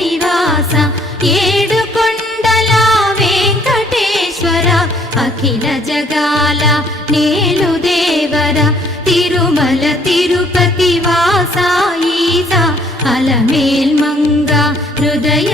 నివాస ఏడుకొండల వెంకటేశ్వర అఖిల జగాల నేలు దేవర తిరుమల తిరుపతి వాస ఈస అలమేల్ మంగ హృదయ